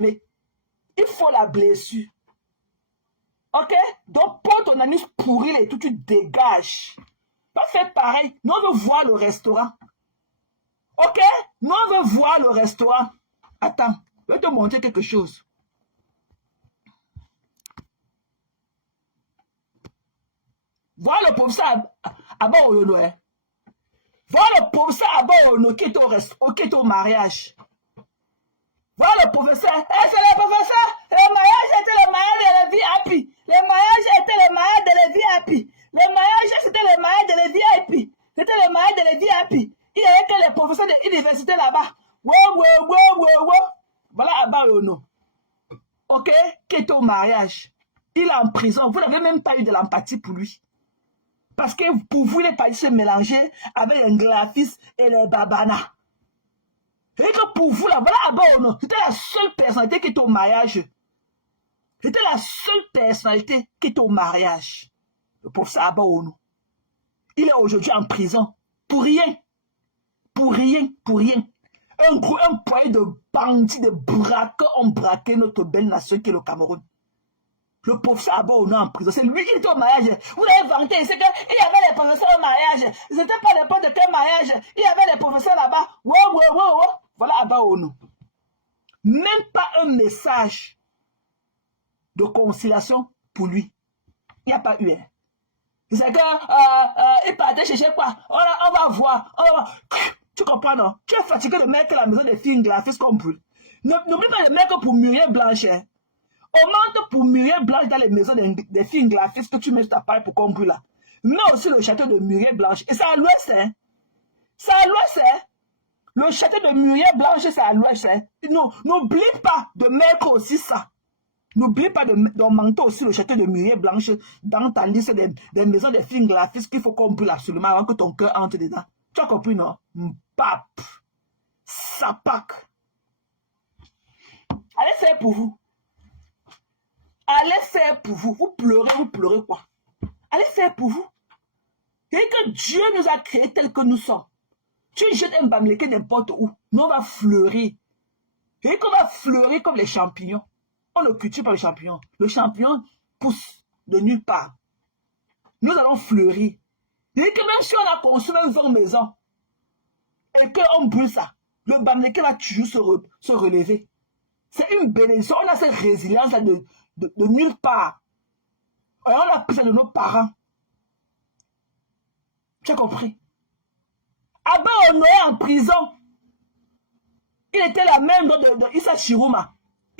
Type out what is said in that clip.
Mais il faut la blessure. Ok? Donc, pour ton anus pourri et tout, tu dégages. Pas faire pareil. Nous, on veut voir le restaurant. Ok? Nous, on veut voir le restaurant. Attends, je vais te montrer quelque chose. Voilà le professeur Abba Oyono. Hein? Voilà le professeur Abba Oyono qui est au mariage. Voilà le professeur. C'est le professeur. Le mariage était le mariage de la vie happy. Le mariage était le mariage de la vie happy. Le mariage c'était le mariage de la vie happy. C'était le mariage de la vie happy. Il y avait que les professeurs de l'université là-bas. Voilà Abba Oyono. Ok? Qui est au mariage. Il est en prison. Vous n'avez même pas eu de l'empathie pour lui. Parce que pour vous, il est parti se mélanger avec un graphiste et les babanas. Et que pour vous, là, voilà, Abba, c'était la seule personnalité qui est au mariage. C'était la seule personnalité qui est au mariage. Le professeur Abba Ono. Il est aujourd'hui en prison. Pour rien. Pour rien. Pour rien. Un poids de bandits, de braqueurs ont braqué notre belle nation qui est le Cameroun. Le professeur Abba Ono en prison. C'est lui qui était au mariage. Vous l'avez vanté. C'est qu'il y avait les professeurs au mariage. C'était pas n'importe quel mariage. Il y avait les professeurs là-bas. Voilà Abba Ono. Même pas un message de conciliation pour lui. Il n'y a pas eu. Hein. C'est qu'il partait chercher quoi? On va voir. Tu comprends, non? Tu es fatigué de mettre la maison des filles graphistes comme brûle. N'oublie pas de mettre pour Muriel Blanche. Hein. Augmente pour Muriel Blanche dans les maisons des filles graphistes que tu mets sur ta paille pour qu'on brûle là. Mets aussi le château de Muriel Blanche. Et c'est à l'ouest, hein. C'est à l'ouest, hein. Le château de Muriel Blanche, c'est à l'ouest, hein. N'oublie pas de mettre aussi ça. N'oublie pas d'augmenter aussi le château de Muriel Blanche dans ta liste des maisons des filles graphistes qu'il faut qu'on brûle absolument avant que ton cœur entre dedans. Tu as compris, non? Pape. Sapac. Allez faire pour vous. Allez faire pour vous. Vous pleurez quoi? Allez faire pour vous. Et que Dieu nous a créés tels que nous sommes. Tu jettes un bamléké n'importe où. Nous, on va fleurir. Et qu'on va fleurir comme les champignons. On ne cultive pas le champignon. Le champignon pousse de nulle part. Nous allons fleurir. Et que même si on a construit une bonne maison, et qu'on brûle ça, le bamléké va toujours se relever. C'est une bénédiction. On a cette résilience là de nulle part. Et on a pris ça de nos parents. Tu as compris? Abba Ono est en prison. Il était la même de Issa Chiruma.